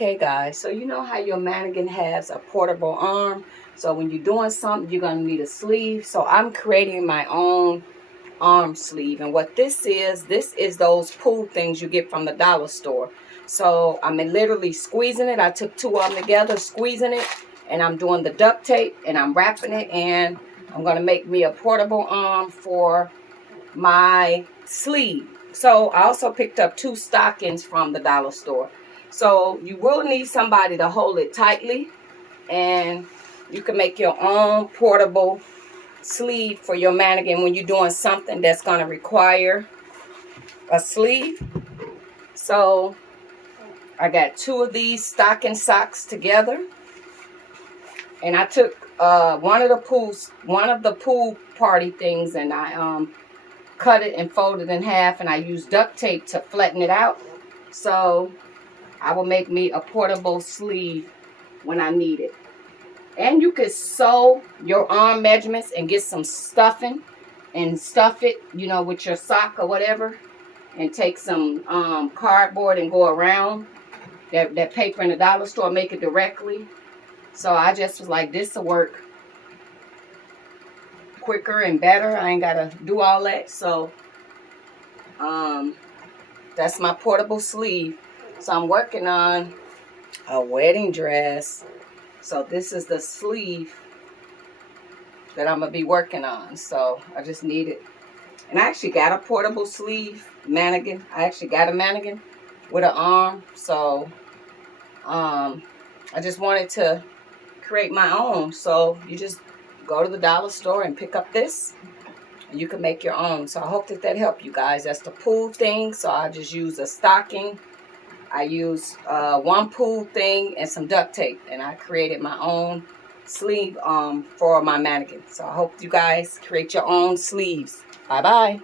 Okay guys, so you know how your mannequin has a portable arm, so when you're doing something you're going to need a sleeve. So I'm creating my own arm sleeve, and what this is those pull things you get from the dollar store. So I'm literally squeezing it. I took two of them together, squeezing it, and I'm doing the duct tape and I'm wrapping it, and I'm going to make me a portable arm for my sleeve. So I also picked up two stockings from the dollar store. So you will need somebody to hold it tightly, and you can make your own portable sleeve for your mannequin when you're doing something that's going to require a sleeve. So I got two of these stocking socks together, and I took one of the pool party things, and I cut it and fold it in half, and I used duct tape to flatten it out. So I will make me a portable sleeve when I need it. And you could sew your arm measurements and get some stuffing and stuff it, you know, with your sock or whatever, and take some cardboard and go around that paper in the dollar store, make it directly. So I just was like, this will work quicker and better. I ain't gotta do all that. So that's my portable sleeve. So I'm working on a wedding dress. So this is the sleeve that I'm gonna be working on. So I just need it. And I actually got a portable sleeve mannequin. I actually got a mannequin with an arm. So I just wanted to create my own. So you just go to the dollar store and pick up this, and you can make your own. So I hope that helped you guys. That's the pool thing. So I just use a stocking. I used one pool thing and some duct tape, and I created my own sleeve for my mannequin. So I hope you guys create your own sleeves. Bye bye.